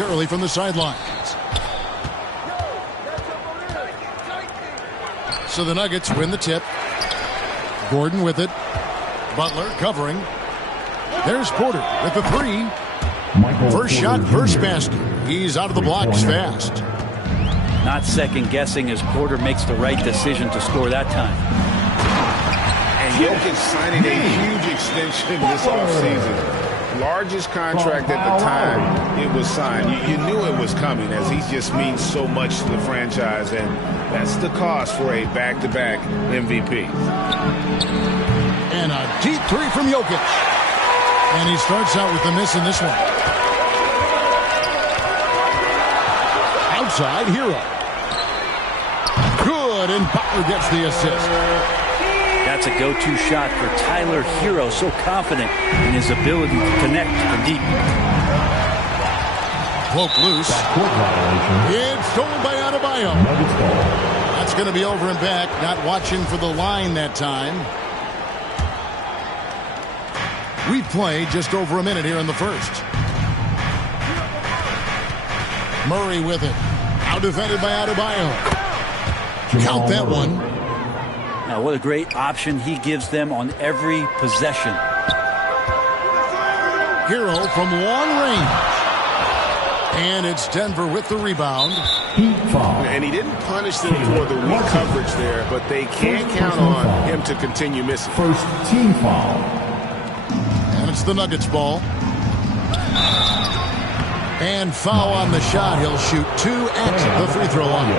momentarily from the sidelines. So the Nuggets win the tip. Gordon with it. Butler covering. There's Porter with the three. First shot, first basket. He's out of the blocks fast. Not second guessing as Porter makes the right decision to score that time. And Jokic signing a huge extension this offseason. Largest contract at the time it was signed. You knew it was coming, as he just means so much to the franchise, and that's the cost for a back-to-back MVP. And a deep three from Jokic. And he starts out with a miss in this one. Outside, Hero. Good, and Butler gets the assist. That's a go-to shot for Tyler Hero, so confident in his ability to connect from deep. Broke loose. It's stolen by Adebayo. That's going to be over and back. Not watching for the line that time. We play just over a minute here in the first. Murray with it. Out defended by Adebayo. Count that one. Now, what a great option he gives them on every possession. Hero from long range. And it's Denver with the rebound. And he didn't punish them for the weak coverage there, but they can't count on him to continue missing. First team foul. And it's the Nuggets ball. And foul on the shot. He'll shoot 2 at the free throw line.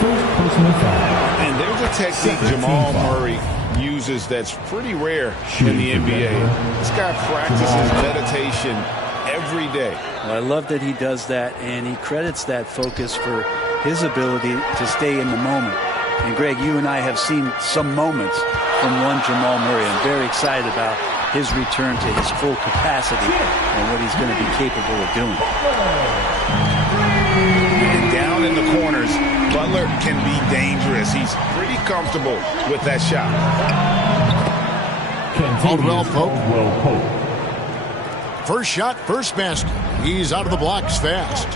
First personal foul. And there's a technique Jamal Murray uses that's pretty rare in the NBA. This guy practices meditation every day. Well, I love that he does that, and he credits that focus for his ability to stay in the moment. And Greg, you and I have seen some moments from one Jamal Murray. I'm very excited about his return to his full capacity and what he's going to be capable of doing. And down in the corners, Butler can be dangerous. He's pretty comfortable with that shot. Caldwell Pope. First shot, first basket. He's out of the blocks fast.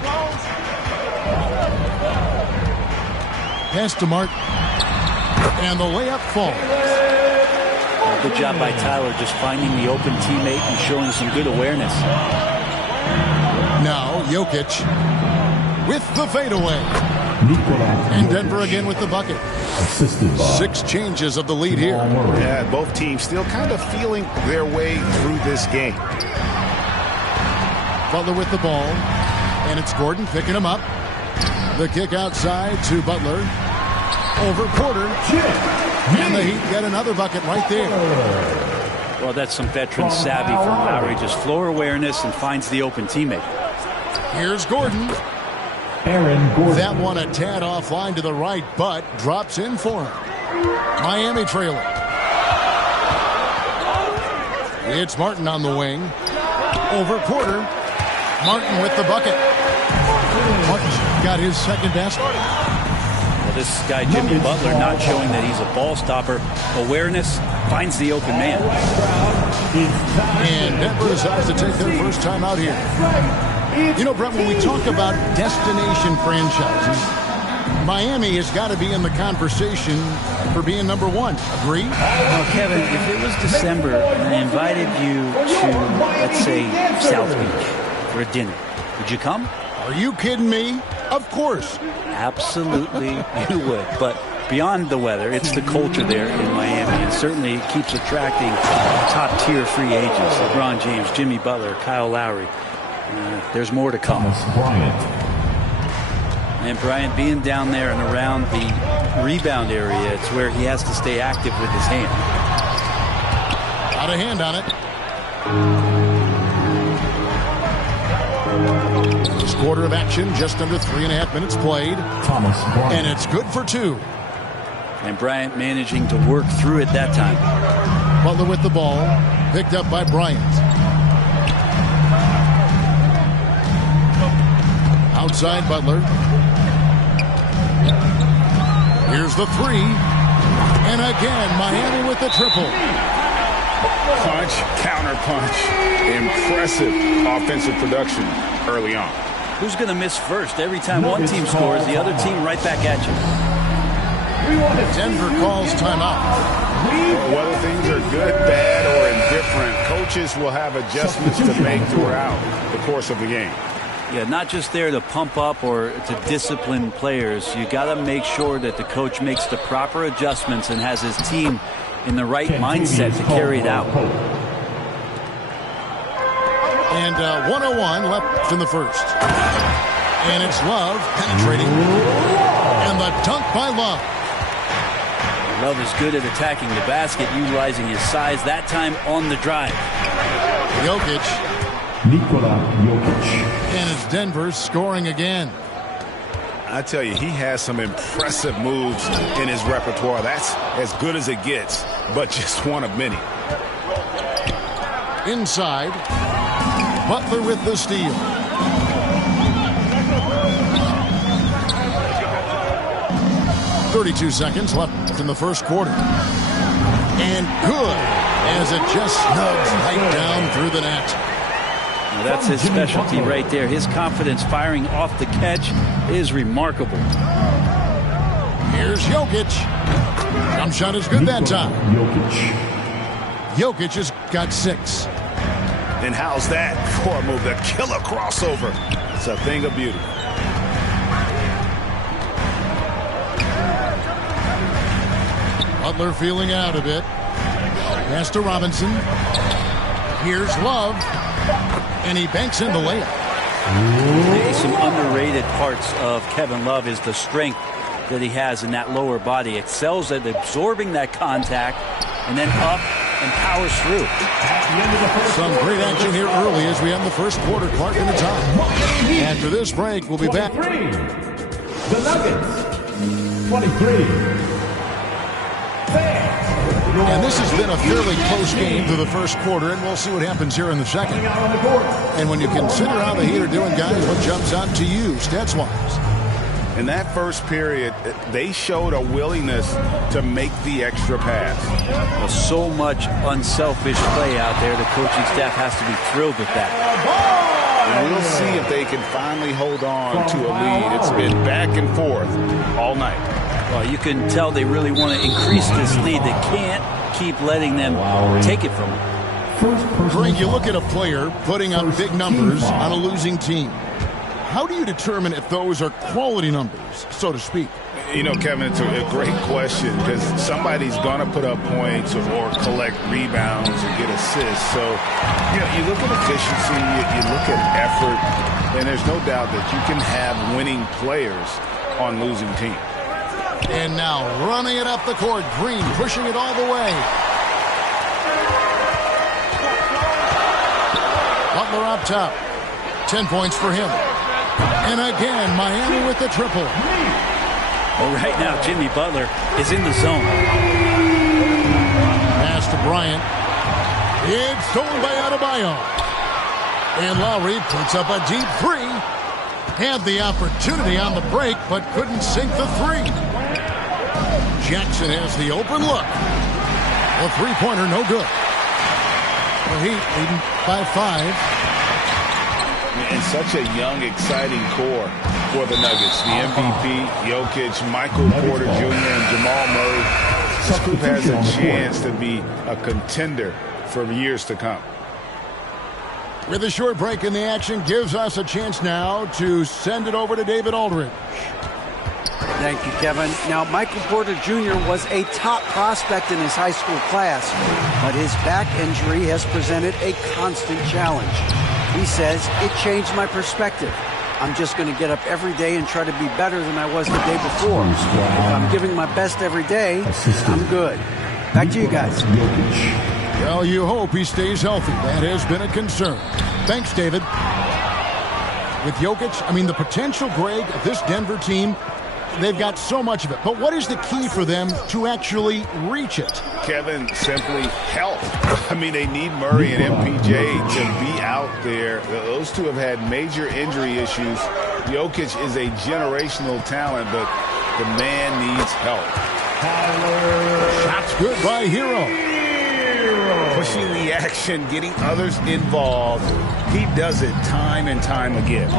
Pass to Martin. And the layup falls. Good job by Tyler just finding the open teammate and showing some good awareness. Now Jokic with the fadeaway. And Denver again with the bucket. 6 changes of the lead here. Yeah, both teams still kind of feeling their way through this game. Butler with the ball. And it's Gordon picking him up. The kick outside to Butler. Over Porter. And the Heat get another bucket right there. Well, that's some veteran savvy from Lowry. Just floor awareness and finds the open teammate. Here's Gordon. Aaron Gordon. That one a tad offline to the right, but drops in for him. Miami trailing. It's Martin on the wing. Over Porter. Martin with the bucket. Martin's got his second basket. Well, this guy, Jimmy Butler, not showing that he's a ball stopper. Awareness, finds the open man. And Denver decides to take their first time out here. You know, Brett, when we talk about destination franchises, Miami has got to be in the conversation for being number 1. Agree? Well, Kevin, if it was December and I invited you to, let's say, South Beach for a dinner, would you come? Are you kidding me? Of course. Absolutely you would. But beyond the weather, it's the culture there in Miami. And certainly it keeps attracting top-tier free agents. LeBron James, Jimmy Butler, Kyle Lowry. There's more to come. And Bryant being down there and around the rebound area, it's where he has to stay active with his hand. Got a hand on it. This quarter of action, just under 3.5 minutes played. Thomas Bryant. And it's good for 2. And Bryant managing to work through it that time. Butler with the ball. Picked up by Bryant. Outside Butler. Here's the 3. And again, Miami with the triple. Punch, counter punch. Impressive offensive production. early on. Who's going to miss first? Every time one team scores, the other team right back at you. Denver calls timeout. Whether things are good, bad, or indifferent, coaches will have adjustments to make throughout the course of the game. Yeah, not just there to pump up or to discipline players. You got to make sure that the coach makes the proper adjustments and has his team in the right mindset to carry it out. And 1:01 left in the first. And it's Love penetrating. And the dunk by Love. Love is good at attacking the basket, utilizing his size, that time on the drive. Jokic. Nikola Jokic. And it's Denver scoring again. I tell you, he has some impressive moves in his repertoire. That's as good as it gets, but just one of many. Inside. Butler with the steal. .32 seconds left in the first quarter. And good as it just snugs right down through the net. Well, that's his specialty right there. His confidence firing off the catch is remarkable. Here's Jokic. Jump shot is good that time. Jokic has got 6. And how's that for a move? The killer crossover. It's a thing of beauty. Butler feeling out a bit. Pass to Robinson. Here's Love. And he banks in the layup. Some underrated parts of Kevin Love is the strength that he has in that lower body. Excels at absorbing that contact and then up and powers through. Some great action here early as we end the first quarter. Clark in the time. After this break, we'll be back. The Nuggets. 23. And this has been a fairly close game through the first quarter, and we'll see what happens here in the second. And when you consider how the Heat are doing, guys, what jumps out to you, stats-wise? In that first period, they showed a willingness to make the extra pass. Well, so much unselfish play out there. The coaching staff has to be thrilled with that. And we'll see if they can finally hold on to a lead. It's been back and forth all night. Well, you can tell they really want to increase this lead. They can't keep letting them take it from them. Greg, you look at a player putting up big numbers on a losing team. How do you determine if those are quality numbers, so to speak? You know, Kevin, it's a great question because somebody's going to put up points or collect rebounds or get assists. So, you know, you look at efficiency, you look at effort, and there's no doubt that you can have winning players on losing teams. And now running it up the court. Green pushing it all the way. Butler up top. 10 points for him. And again, Miami with the triple. Well, right now, Jimmy Butler is in the zone. Pass to Bryant. It's stolen by Adebayo. And Lowry puts up a deep 3. Had the opportunity on the break, but couldn't sink the 3. Jackson has the open look. A three-pointer, no good. The Heat leading by 5. And such a young, exciting core for the Nuggets. The MVP, Jokic, Michael Porter Jr., and Jamal Murray. This group has a chance to be a contender for years to come. With a short break in the action, gives us a chance now to send it over to David Aldridge. Thank you, Kevin. Now, Michael Porter Jr. was a top prospect in his high school class, but his back injury has presented a constant challenge. He says, it changed my perspective. I'm just going to get up every day and try to be better than I was the day before. If I'm giving my best every day, I'm good. Back to you guys. Well, you hope he stays healthy. That has been a concern. Thanks, David. With Jokic, I mean, the potential, Greg, of this Denver team, they've got so much of it. But what is the key for them to actually reach it? Kevin, simply health. I mean, they need Murray and MPJ to be out there. Those two have had major injury issues. Jokic is a generational talent, but the man needs help. Shots good by Hero. pushing the action, getting others involved. He does it time and time again.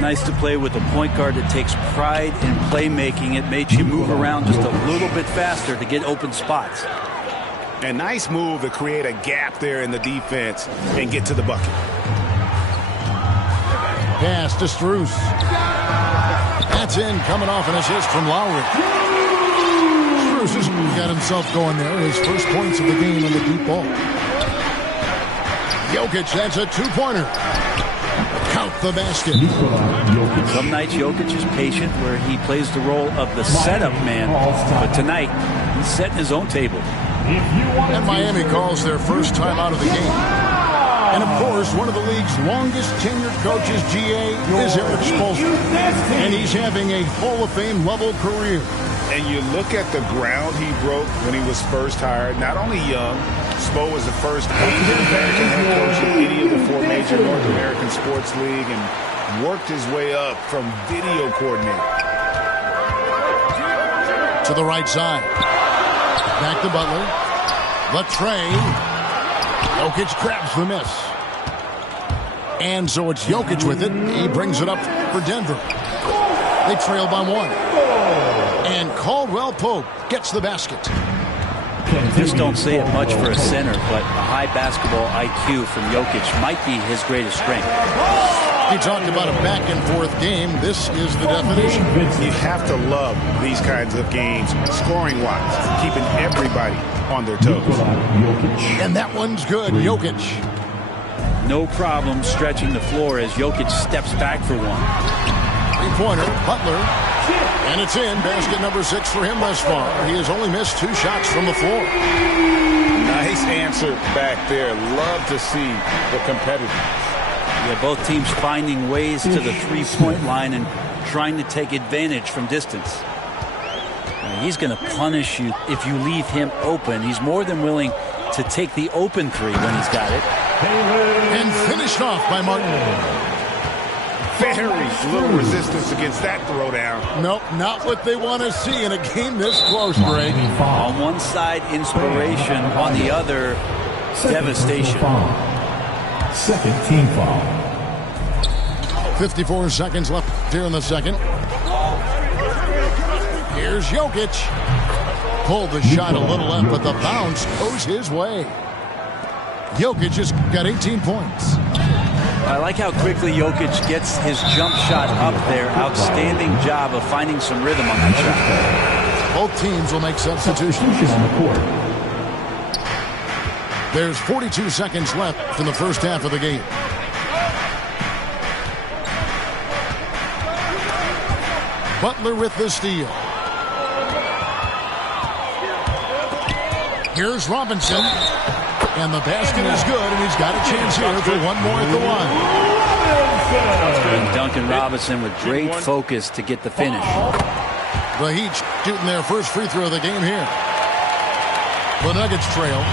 Nice to play with a point guard that takes pride in playmaking. It makes you move around just a little bit faster to get open spots. A nice move to create a gap there in the defense and get to the bucket. Pass to Strus. That's in, coming off an assist from Lowry. Strus has got himself going there. His first points of the game on the deep ball. Jokic, that's a two-pointer. Count the basket. Some nights Jokic is patient where he plays the role of the setup man. But tonight, he's setting his own table. And Miami calls their first time out of the game. And, of course, one of the league's longest tenured coaches, GA, is Eric Spoelstra. And he's having a Hall of Fame level career. And you look at the ground he broke when he was first hired. Not only young, Spo was the first Asian American head coach in any of the four major North American sports league and worked his way up from video coordinator. To the right side. Back to Butler. Latrey. Jokic grabs the miss. And so it's Jokic with it. He brings it up for Denver. They trail by one. And Caldwell Pope gets the basket. Just don't say it much for a center, but a high basketball IQ from Jokic might be his greatest strength. He talked about a back-and-forth game. This is the definition. You have to love these kinds of games, scoring-wise, keeping everybody on their toes. And that one's good. Jokic. No problem stretching the floor as Jokic steps back for one. Three-pointer, Butler. And it's in. Basket number 6 for him thus far. He has only missed 2 shots from the floor. Nice answer back there. Love to see the competitiveness. Yeah, both teams finding ways to the three-point line and trying to take advantage from distance. He's going to punish you if you leave him open. He's more than willing to take the open three when he's got it. And finished off by Martin. Very little resistance against that throwdown. Nope, not what they want to see in a game this close, Greg. On one side, inspiration. On the other, devastation. Second team foul. 54 seconds left here in the second. Here's Jokic. Pulled the shot a little left, but the bounce goes his way. Jokic has got 18 points. I like how quickly Jokic gets his jump shot up there. Outstanding job of finding some rhythm on that shot. Both teams will make substitutions. On the court. There's 42 seconds left in the first half of the game. Butler with the steal. Here's Robinson. And the basket is good, and he's got a chance here for one more at the line. And Duncan Robinson with great focus to get the finish. The Heat shooting their first free throw of the game here. The Nuggets trail.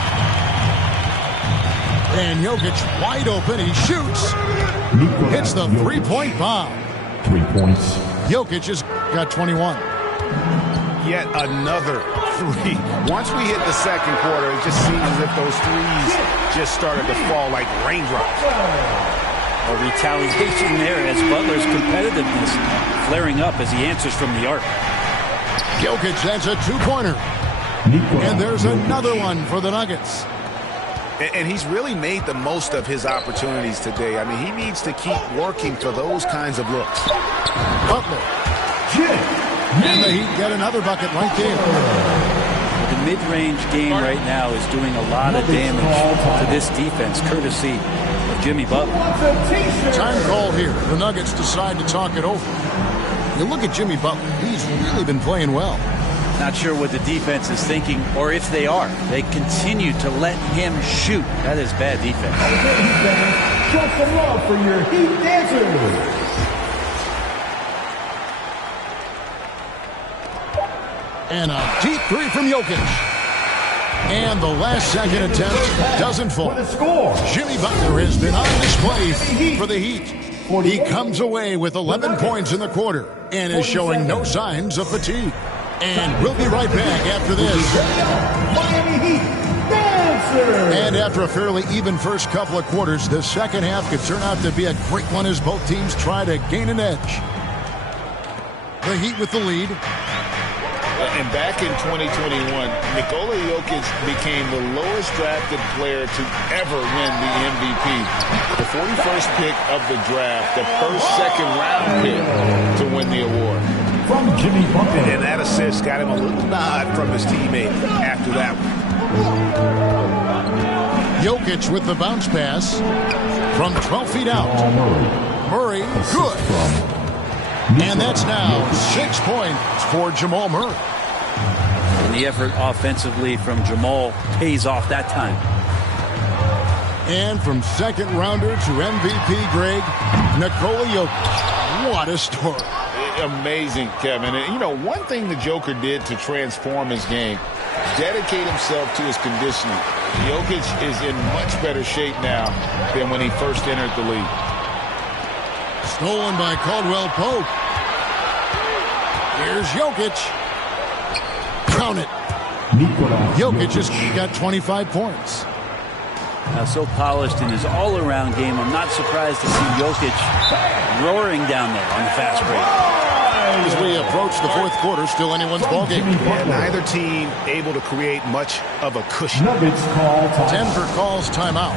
And Jokic wide open. He shoots. Hits the three-point bomb. 3 points. Jokic has got 21. Yet another three. Once we hit the second quarter, it just seems as if those threes just started to fall like raindrops. A retaliation there as Butler's competitiveness flaring up as he answers from the arc. Jokic, that's a two-pointer. And there's another one for the Nuggets. And he's really made the most of his opportunities today. I mean, he needs to keep working for those kinds of looks. Butler. And the Heat get another bucket right there. The mid-range game right now is doing a lot of damage to this defense, courtesy of Jimmy Butler. Time call here. The Nuggets decide to talk it over. You look at Jimmy Butler. He's really been playing well. Not sure what the defense is thinking, or if they are. They continue to let him shoot. That is bad defense. Show some love for your Heat dancers. And a deep three from Jokic. And the last second attempt doesn't fall. Jimmy Butler has been on display for the Heat. He comes away with 11 points in the quarter and is showing no signs of fatigue. And we'll be right back after this. Miami Heat And after a fairly even first couple of quarters, the second half could turn out to be a great one as both teams try to gain an edge. The Heat with the lead. And back in 2021, Nikola Jokic became the lowest drafted player to ever win the MVP. The 41st pick of the draft, the first second-round pick to win the award. From Jimmy Butler. And that assist got him a little nod from his teammate after that one. Jokic with the bounce pass from 12 feet out. Murray, good. And that's now 6 points for Jamal Murray. And the effort offensively from Jamal pays off that time. And from second rounder to MVP, Greg, Nikola Jokic. What a story. Amazing, Kevin. And, you know, one thing the Joker did to transform his game, dedicate himself to his conditioning. Jokic is in much better shape now than when he first entered the league. Stolen by Caldwell Pope. Here's Jokic. Count it. Jokic just got 25 points. Now, so polished in his all-around game, I'm not surprised to see Jokic roaring down there on the fast break. As we approach the fourth quarter, still anyone's ballgame. And neither team able to create much of a cushion. Denver calls timeout.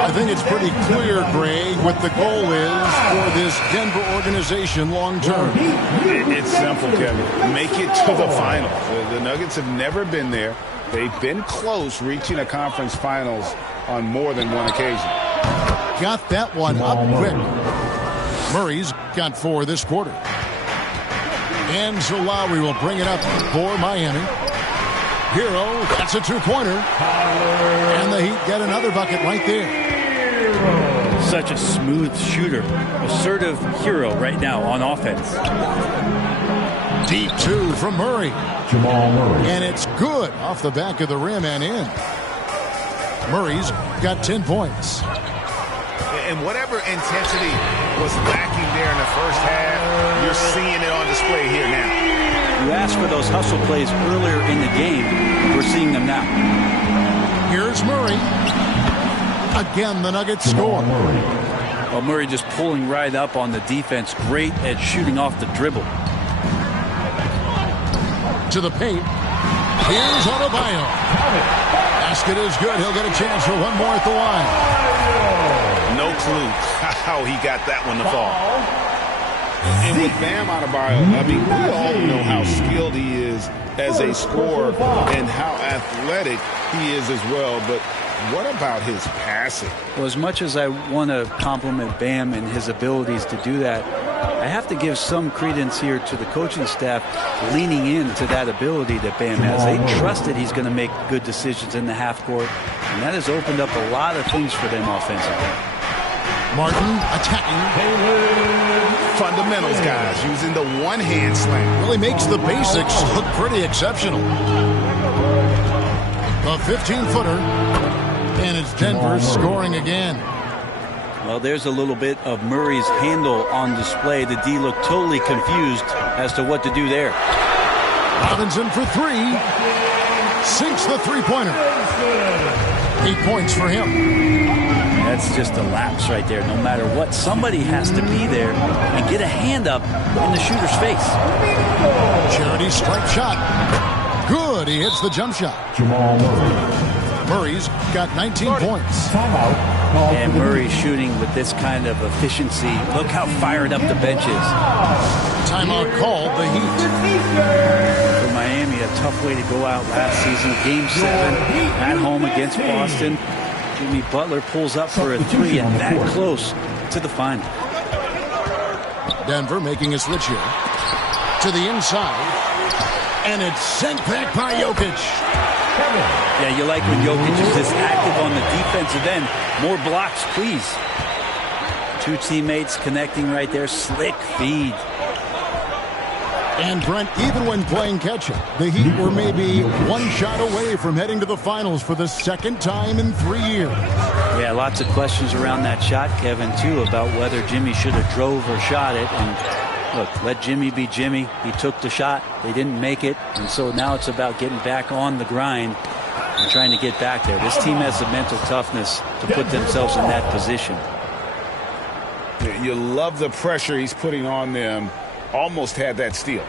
I think it's pretty clear, Greg, what the goal is for this Denver organization long term. It's simple, Kevin. Make it to the finals. The Nuggets have never been there. They've been close reaching a conference finals on more than one occasion. Got that one up quick. Murray's got 4 this quarter. And so Lowry will bring it up for Miami. Hero, that's a two-pointer. And the Heat get another bucket right there. Such a smooth shooter. Assertive Hero right now on offense. Deep 2 from Murray. Jamal Murray. And it's good off the back of the rim and in. Murray's got 10 points. And whatever intensity was lacking there in the first half, you're seeing it on display here now. You asked for those hustle plays earlier in the game. We're seeing them now. Here's Murray. Again, the Nuggets score. Well, Murray just pulling right up on the defense. Great at shooting off the dribble. To the paint. Here's Adebayo. Basket is good. He'll get a chance for one more at the line. No clue how he got that one to fall. And with Bam Adebayo, I mean, we all know how skilled he is as a scorer and how athletic he is as well. But what about his passing? Well, as much as I want to compliment Bam and his abilities to do that, I have to give some credence here to the coaching staff leaning into that ability that Bam has. They trust that he's going to make good decisions in the half court, and that has opened up a lot of things for them offensively. Martin attacking. Fundamentals, guys, using the one-hand slam. Really makes the basics look pretty exceptional. A 15-footer, and it's Denver scoring again. Well, there's a little bit of Murray's handle on display. The D looked totally confused as to what to do there. Robinson for 3. Sinks the three-pointer. 8 points for him. That's just a lapse right there. No matter what, somebody has to be there and get a hand up in the shooter's face. Charity stripe shot. Good. He hits the jump shot. Jamal Murray. Murray's got 19 points. Timeout. And Murray shooting with this kind of efficiency. Look how fired up the bench is. Timeout called the Heat. For Miami, a tough way to go out last season. Game 7 at home against Boston. Jimmy Butler pulls up for a 3 and that close to the final. Denver making a switch here. To the inside. And it's sent back by Jokic. Yeah, you like when Jokic is this active on the defensive end. More blocks, please. 2 teammates connecting right there. Slick feed. And Brent, even when playing catch-up, the Heat were maybe one shot away from heading to the finals for the second time in 3 years. Yeah, lots of questions around that shot, Kevin, too, about whether Jimmy should have drove or shot it. And look, let Jimmy be Jimmy. He took the shot. They didn't make it. And so now it's about getting back on the grind and trying to get back there. This team has the mental toughness to put themselves in that position. You love the pressure he's putting on them. Almost had that steal.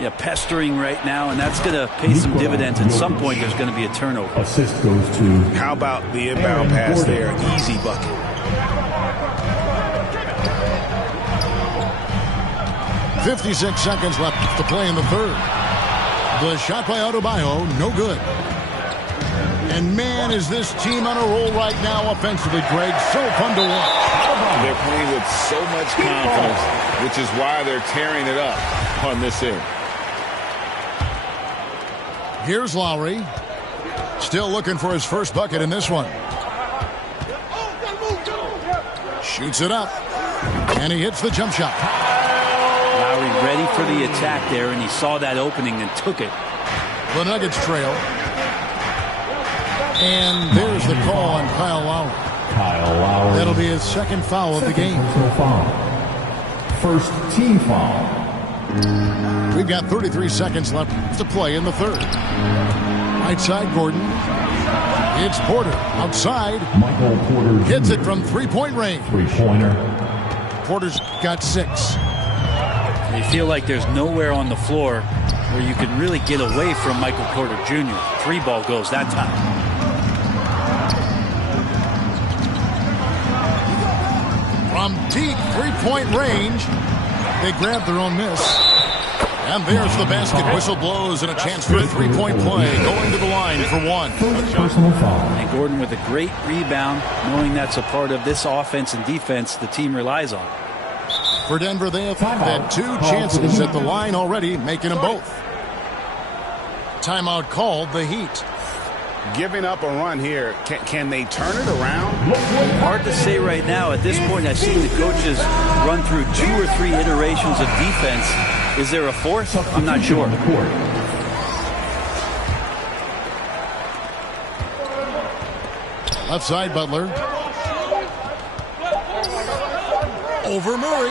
Yeah, pestering right now, and that's going to pay some dividends. At some point, there's going to be a turnover. Assist goes to... How about the inbound pass there? Easy bucket. .56 seconds left to play in the third. The shot by Adebayo, no good. And man, is this team on a roll right now offensively, Greg. So fun to watch. They're playing with so much confidence, which is why they're tearing it up on this end. Here's Lowry. Still looking for his first bucket in this one. Shoots it up. And he hits the jump shot. Lowry ready for the attack there, and he saw that opening and took it. The Nuggets trail. And there's the call on Kyle Lowry. Kyle Lowry. That'll be his second foul of the game. Personal foul. First team foul. We've got 33 seconds left to play in the third. Right side, Gordon. It's Porter outside. Michael Porter Hits it from three-point range. Three-pointer. Porter's got 6. They feel like there's nowhere on the floor where you can really get away from Michael Porter Jr. 3 ball goes that time. From deep three-point range, they grab their own miss. And there's the basket. Whistle blows and a chance for a three-point play. Going to the line for 1. Personal foul. And Gordon with a great rebound, knowing that's a part of this offense and defense the team relies on. For Denver, they have had 2 chances at the line already, making them both. Timeout called, the Heat. Giving up a run here. Can they turn it around? Hard to say right now. At this point, I've seen the coaches run through 2 or 3 iterations of defense. Is there a fourth? I'm not sure. Left side, Butler. Over Murray.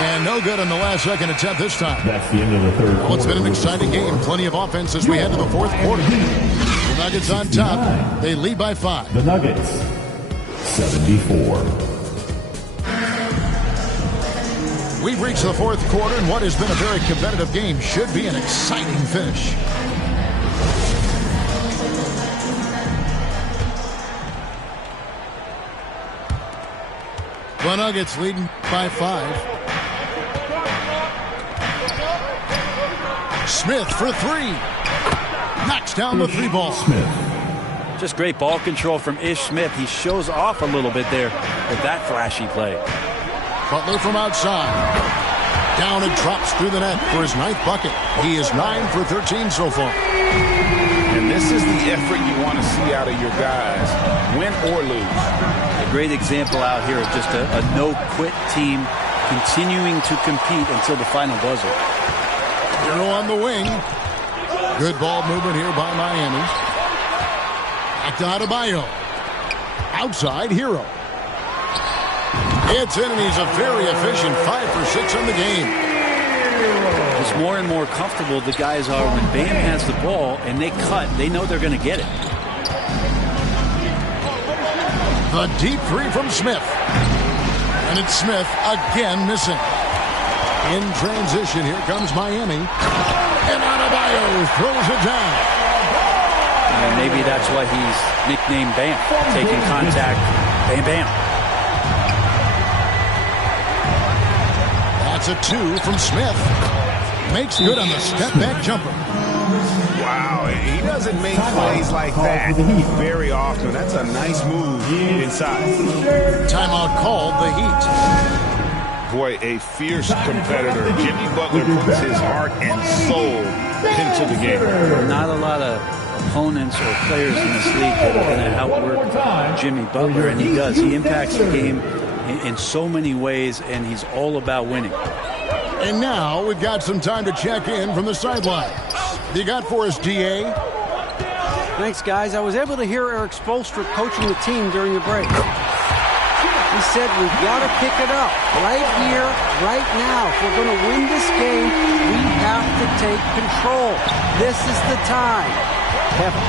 And no good on the last second attempt this time. That's the end of the third quarter. Well, it's been an exciting game. Plenty of offense as we head to the fourth quarter. The Nuggets on top. They lead by 5. The Nuggets, 74. We've reached the fourth quarter, and what has been a very competitive game should be an exciting finish. The Nuggets leading by 5. Smith for 3. Knocks down the 3 ball. Smith. Just great ball control from Ish Smith. He shows off a little bit there with that flashy play. Butler from outside. Down and drops through the net for his 9th bucket. He is 9 for 13 so far. And this is the effort you want to see out of your guys, win or lose. A great example out here of just a no-quit team continuing to compete until the final buzzer. Hero on the wing. Good ball movement here by Miami. Back to Adebayo. Outside, Hero. It's in, and he's a very efficient 5 for 6 on the game. It's more and more comfortable the guys are when Bam has the ball and they cut. They know they're going to get it. The deep 3 from Smith. And it's Smith again missing. In transition, here comes Miami. And Adebayo throws it down. And maybe that's why he's nicknamed Bam. Taking contact, bam, bam. That's a 2 from Smith. Makes good on the step-back jumper. Wow, he doesn't make plays like that very often. That's a nice move inside. Timeout called, the Heat. Boy, a fierce competitor. Jimmy Butler puts his heart and soul into the game. Not a lot of opponents or players in this league that are going to outwork Jimmy Butler, and he does. He impacts the game in so many ways, and he's all about winning. And now we've got some time to check in from the sidelines. You got for us, DA? Thanks, guys. I was able to hear Eric Spoelstra coaching the team during the break. He said we've got to pick it up right here, right now. If we're going to win this game, we have to take control. This is the time. Kevin.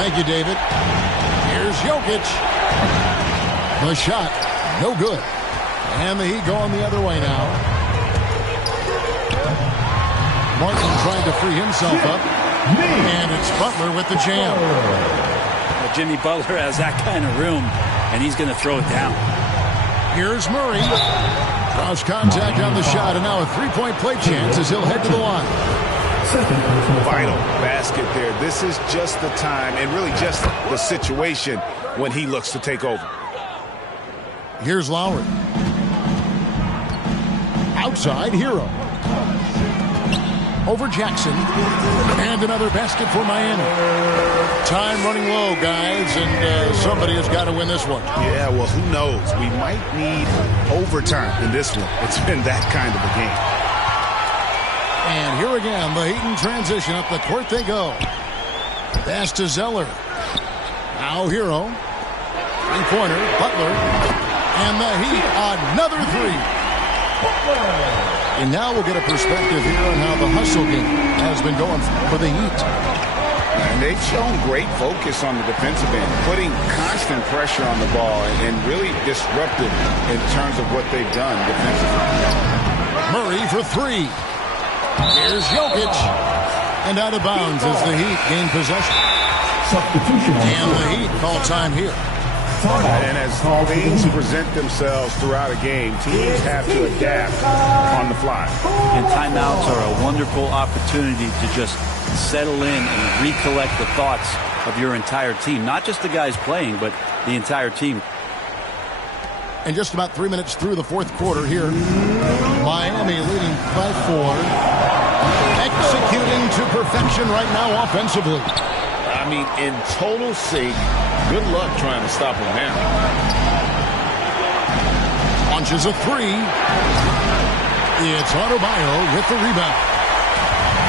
Thank you, David. Here's Jokic. The shot, no good. And the Heat going the other way now. Martin trying to free himself up. And it's Butler with the jam. Well, Jimmy Butler has that kind of room, and he's going to throw it down. Here's Murray. Cross contact on the shot, and now a three-point play chance as he'll head to the line. Vital basket there. This is just the time, and really just the situation when he looks to take over. Here's Lowry. Outside, Hero. Over Jackson. And another basket for Miami. Time running low, guys, and somebody has got to win this one. Yeah, well, who knows? We might need overtime in this one. It's been that kind of a game. And here again, the Heat in transition. Up the court they go. Pass to Zeller. Now Hero. Three-pointer, Butler. And the Heat, another three. And now we'll get a perspective here on how the hustle game has been going for the Heat. And they've shown great focus on the defensive end, putting constant pressure on the ball and really disruptive in terms of what they've done defensively. Murray for three. Here's Jokic. And out of bounds as the Heat gain possession. Substitution. And the Heat call time here. And as things present themselves throughout a game, teams have to adapt on the fly. And timeouts are a wonderful opportunity to just settle in and recollect the thoughts of your entire team. Not just the guys playing, but the entire team. And just about 3 minutes through the fourth quarter here. Miami leading by 4. Executing to perfection right now offensively. I mean, in total sync. Good luck trying to stop him now. Launches a three. It's Adebayo with the rebound.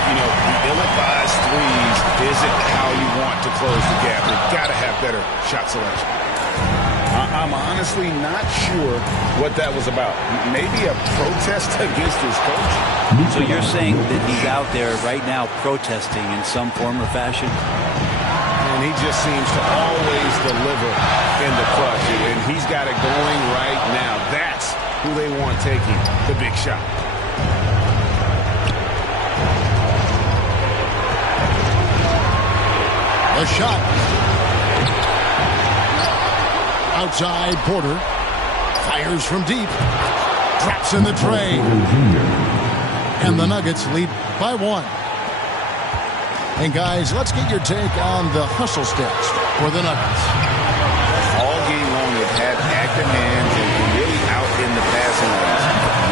You know, the ill-advised threes isn't how you want to close the gap. You've got to have better shot selection. I'm honestly not sure what that was about. Maybe a protest against his coach. So you're saying that he's out there right now protesting in some form or fashion? And he just seems to always deliver in the clutch. And he's got it going right now. That's who they want taking the big shot. A shot. Outside, Porter. Fires from deep. Drops in the tray. And the Nuggets lead by 1. And guys, let's get your take on the hustle stats for the Nuggets. All game long, they've had active hands and really out in the passing lanes.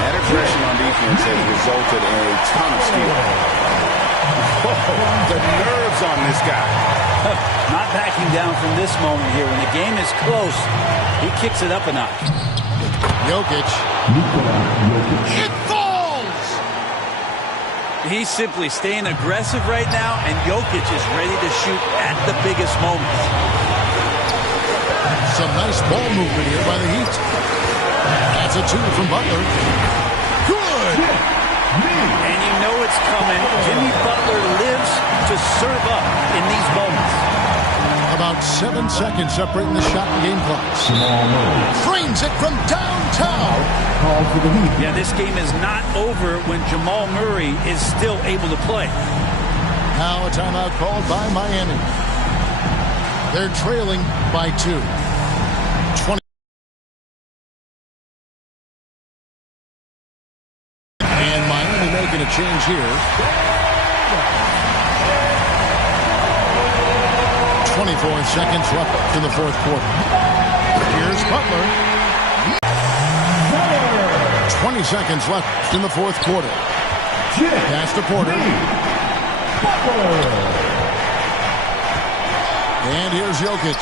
That aggression on defense has resulted in a ton of steals. The nerves on this guy. Not backing down from this moment here. When the game is close, he kicks it up a notch. Jokic. It falls! He's simply staying aggressive right now, and Jokic is ready to shoot at the biggest moments. Some nice ball movement here by the Heat. That's a 2 from Butler. Good! And you know it's coming. Jimmy Butler lives to serve up in these moments. About 7 seconds separating the shot and game clocks. Frames it from downtown. Yeah, this game is not over when Jamal Murray is still able to play. Now a timeout called by Miami. They're trailing by 2. 20. And Miami making a change here. 24 seconds left in the fourth quarter. Here's Butler. 20 seconds left in the fourth quarter. Pass to Porter. And here's Jokic.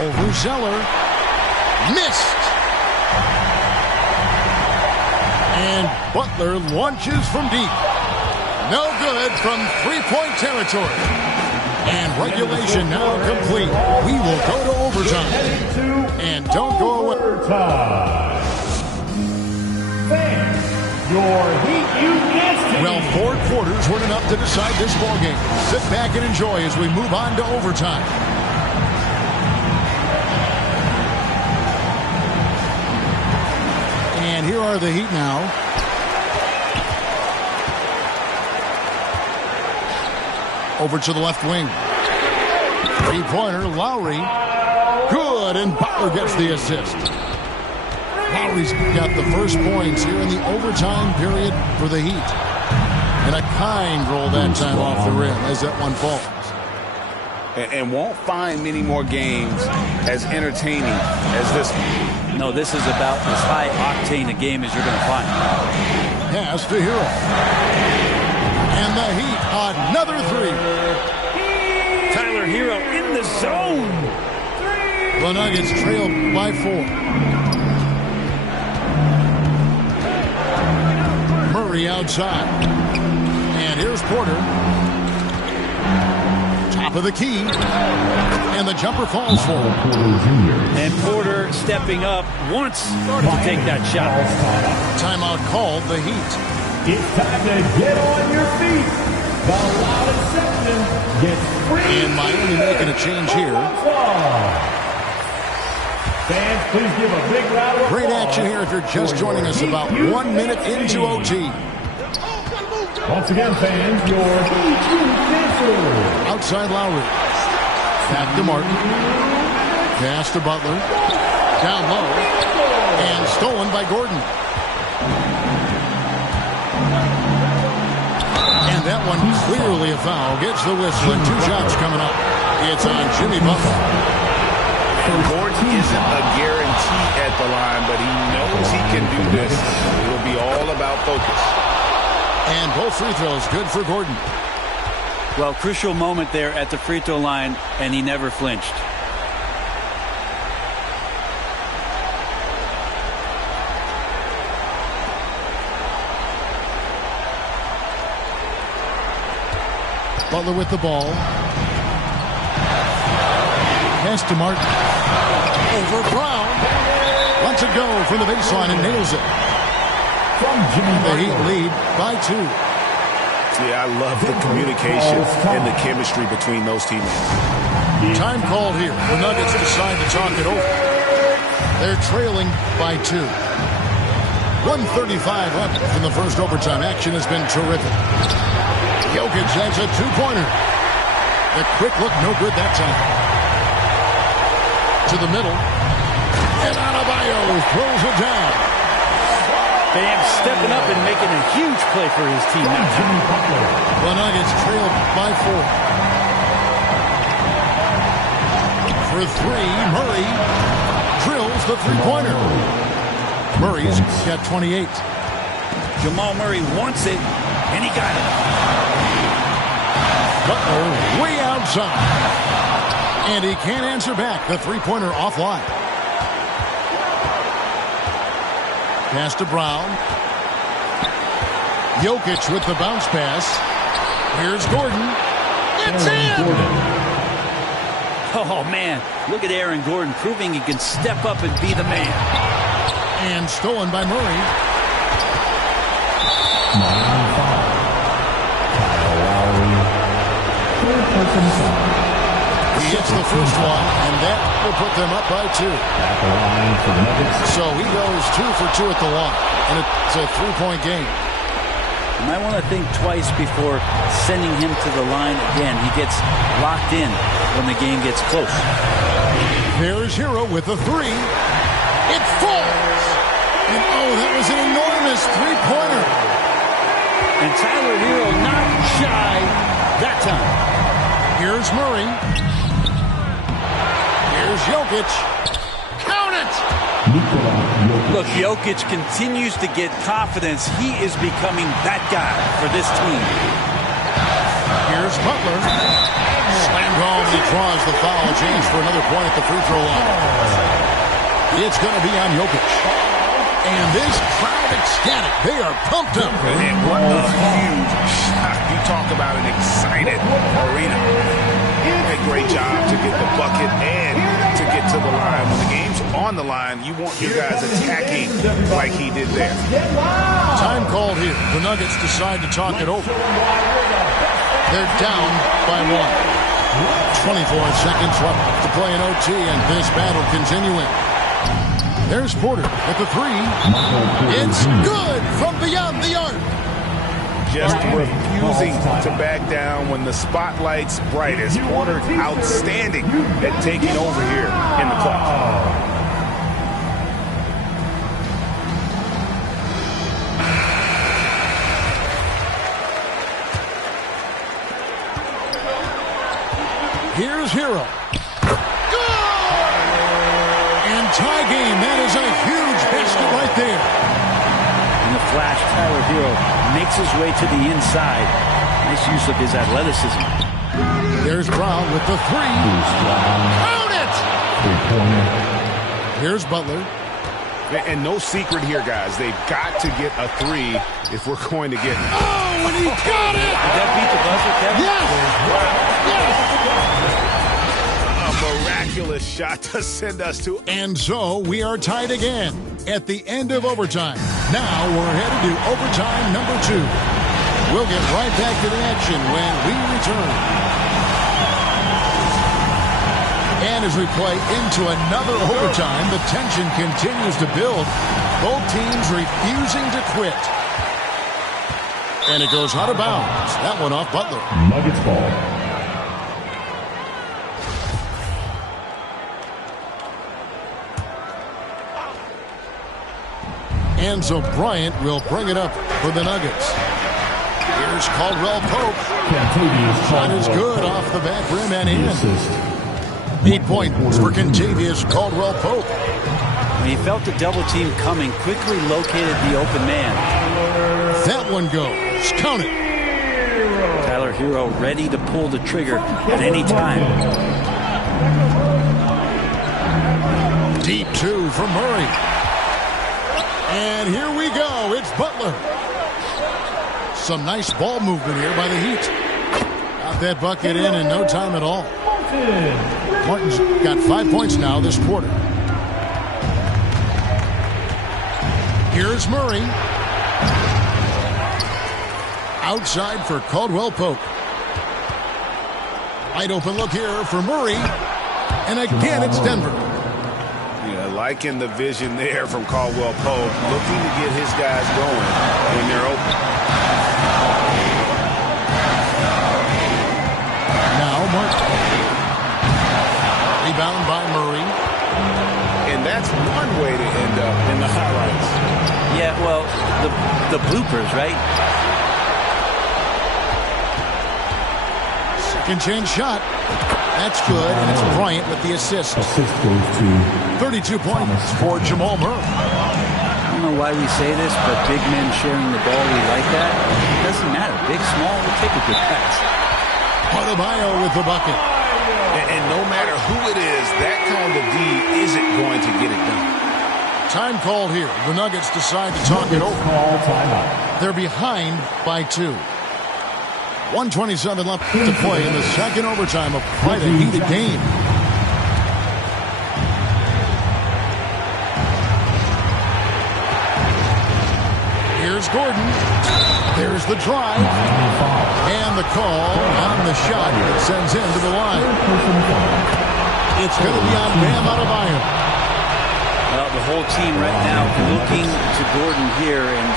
Over Zeller. Missed. And Butler launches from deep. No good from three-point territory. And regulation now complete. We will go to overtime. And don't go away. overtime. Fans, your Heat U.S. Well, 4 quarters weren't enough to decide this ballgame. Sit back and enjoy as we move on to overtime. And here are the Heat now. Over to the left wing. Three-pointer, Lowry. Good, and Butler gets the assist. Lowry's got the first points here in the overtime period for the Heat. And a kind roll that time off the rim as that one falls. And won't find many more games as entertaining as this one. No, this is about as high-octane a game as you're going to find. Pass to Hero. And the Heat, another three. Tyler Hero in the zone. The Nuggets trail by 4. Murray outside. And here's Porter. Top of the key. And the jumper falls for him. And Porter stepping up once to take that shot. Timeout called, the Heat. It's time to get on your feet. The loudest section gets free. And Miami making a change here. Fans, please give a big round of applause. Great action here if you're just joining us, about 1 minute into OT. Once again, fans, your Heat U.S. Outside Lowry. Back to Martin. Pass to Butler. Down low. And stolen by Gordon. And that one clearly a foul. Gets the whistle and 2 shots coming up. It's on Jimmy Butler. Gordon isn't a guarantee at the line, but he knows he can do this. It'll be all about focus. And both free throws good for Gordon. Well, crucial moment there at the free throw line, and he never flinched. Butler with the ball. Pass to Martin. Over Brown. Lets it go from the baseline and nails it. From Jimmy The Heat lead by 2. Yeah, I love the communication and the chemistry between those teammates. Time called here. The Nuggets decide to talk it over. They're trailing by 2. 1:35 left in the first overtime. Action has been terrific. Jokic has a 2-pointer. The quick look, no good that time. To the middle. And Adebayo throws it down. Bam stepping up and making a huge play for his team that time. The Nuggets trail by 4. For 3, Murray drills the 3-pointer. Murray's got 28. Jamal Murray wants it, and he got it. Butler way outside. And he can't answer back. The 3-pointer offline. Pass to Brown. Jokic with the bounce pass. Here's Gordon. It's in! Oh, man. Look at Aaron Gordon proving he can step up and be the man. And stolen by Murray. He gets the first one, and that will put them up by 2. So he goes 2 for 2 at the line, and it's a 3-point game. You might want to think twice before sending him to the line again. He gets locked in when the game gets close. There's Hero with the 3. It falls! And oh, that was an enormous 3-pointer. And Tyler Hero not shy that time. Here's Murray. Here's Jokic. Count it! Look, Jokic continues to get confidence. He is becoming that guy for this team. Here's Butler. Slammed home, and he draws the foul. James for another point at the free throw line. It's going to be on Jokic. And this crowd ecstatic. They are pumped up. And what a huge shot. You talk about an excited arena. A great job to get the bucket and to get to the line. When the game's on the line, you want your guys attacking like he did there. Time called here. The Nuggets decide to talk it over. They're down by 1. 24 seconds left to play in OT, and this battle continuing. There's Porter at the three. It's good from beyond the arc. Just refusing to back down when the spotlight's brightest. Porter outstanding at taking over here in the clutch. Here's Hero. Good! And tie game. That is a huge basket right there. In the flash, Tyler Hero makes his way to the inside. Nice use of his athleticism. There's Brown with the three. Count it! Here's Butler. And no secret here, guys. They've got to get a three if we're going to get it. Oh, and he got it! Did that beat the buzzer, Kevin? Yes! A miraculous shot to send us to. And so we are tied again at the end of overtime. Now we're headed to overtime number 2. We'll get right back to the action when we return. And as we play into another overtime, the tension continues to build. Both teams refusing to quit. And it goes out of bounds. That one off Butler. Nuggets ball. And so Bryant will bring it up for the Nuggets. Here's Caldwell Pope. Shot is good off the back rim and in. 8 points for Kentavious Caldwell Pope. When he felt the double team coming, quickly located the open man. That one goes. Count it. Tyler Hero ready to pull the trigger at any time. Deep 2 from Murray. And here we go. It's Butler. Some nice ball movement here by the Heat. Got that bucket in no time at all. Martin's got 5 points now this quarter. Here's Murray. Outside for Caldwell Pope. Wide open look here for Murray. And again, it's Denver. Yeah, liking the vision there from Caldwell Pope. Looking to get his guys going when they're open. Now Martin. Rebound by Murray. And that's one way to end up in the highlights. Yeah, well, the bloopers, right? Second chance shot. That's good, and it's Bryant with the assist. Assist goes to 32 points for Jamal Murray. I don't know why we say this, but big men sharing the ball, we like that. It doesn't matter. Big, small, we'll take a good pass. Adebayo with the bucket. And no matter who it is, that kind of D isn't going to get it done. Time called here. The Nuggets decide to talk it over. call timeout. They're behind by 2. 1:27 left to play in the second overtime of quite a heated game. Here's Gordon. There's the drive. And the call on the shot that sends him to the line. It's going to be on Bam Adebayo. Well, the whole team right now looking to Gordon here, and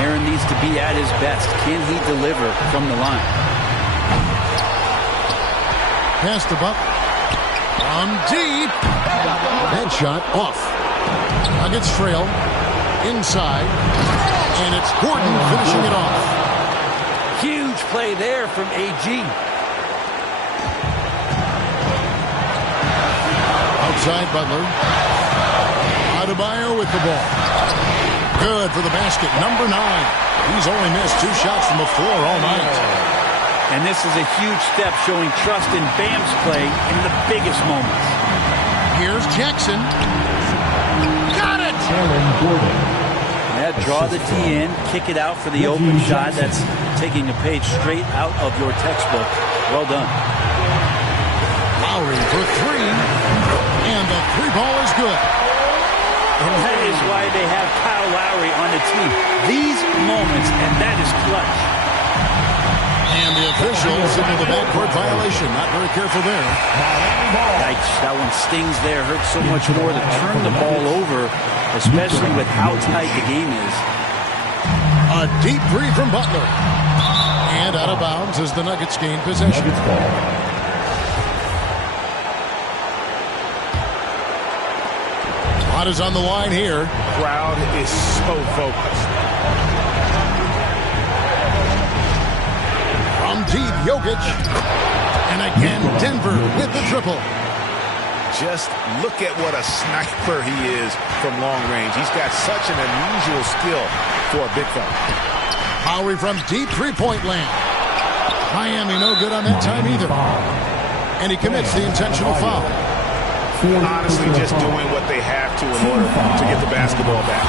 Aaron needs to be at his best. Can he deliver from the line? Pass the buck. From deep. That shot off. Nuggets trail. Inside. And it's Gordon finishing it off. Huge play there from AG. Outside Butler. Adebayo with the ball. Good for the basket. Number 9. He's only missed 2 shots from the floor all night. And this is a huge step showing trust in Bam's play in the biggest moments. Here's Jackson. Got it! Aaron Gordon. Yeah, draw the D in, kick it out for the open shot. That's taking a page straight out of your textbook. Well done. Lowry for three. And the three ball is good. And that is why they have Kyle Lowry on the team. These moments, and that is clutch. And the officials signal the backcourt violation. Not very careful there. Yikes, that one stings there. Hurts so much more to turn the ball over, especially with how tight the game is. A deep three from Butler. And out of bounds as the Nuggets gain possession. Lot is on the line here. Crowd is so focused. From deep, Jokic. And again, Denver with the triple. Just look at what a sniper he is from long range. He's got such an unusual skill for a big fella. Lowry from deep three-point land. Miami no good on that time either. And he commits the intentional foul. Honestly, just doing what they have to in order to get the basketball back.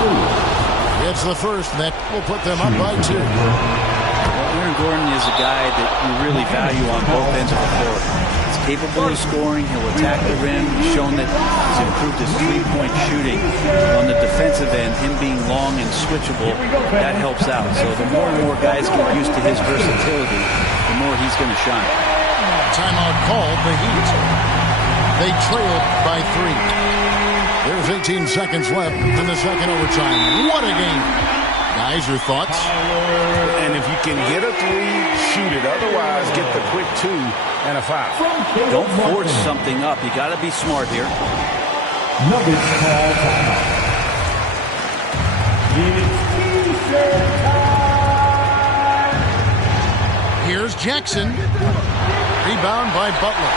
It's the first that will put them up by two. Aaron Gordon is a guy that you really value on both ends of the floor. He's capable of scoring. He'll attack the rim. He's shown that he's improved his three-point shooting. On the defensive end, him being long and switchable, that helps out. So the more and more guys get used to his versatility, the more he's going to shine. Timeout called the Heat. They trailed by three. There's 18 seconds left in the second overtime. What a game. Guys, your thoughts? And if you can get a three, shoot it. Otherwise, get the quick two and a foul. Don't force something up. You got to be smart here. Nuggets call timeout. It's T-shirt time. Here's Jackson. Rebound by Butler.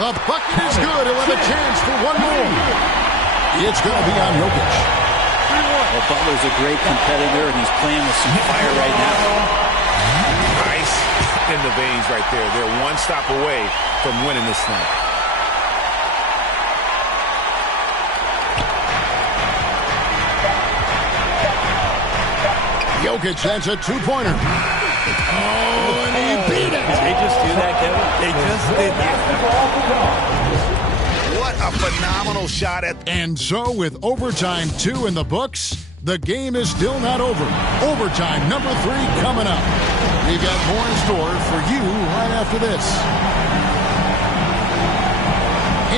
The bucket is good. He'll have a chance for one more. It's going to be on Jokic. Well, Butler's a great competitor, and he's playing with some fire right now. Ice in the veins right there. They're one stop away from winning this thing. Jokic, that's a two-pointer. Oh, and he beat it. They just do that, Kevin. They just did that. What a phenomenal shot at. And so with overtime 2 in the books, the game is still not over. Overtime number 3 coming up. We've got more in store for you right after this.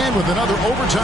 And with another overtime.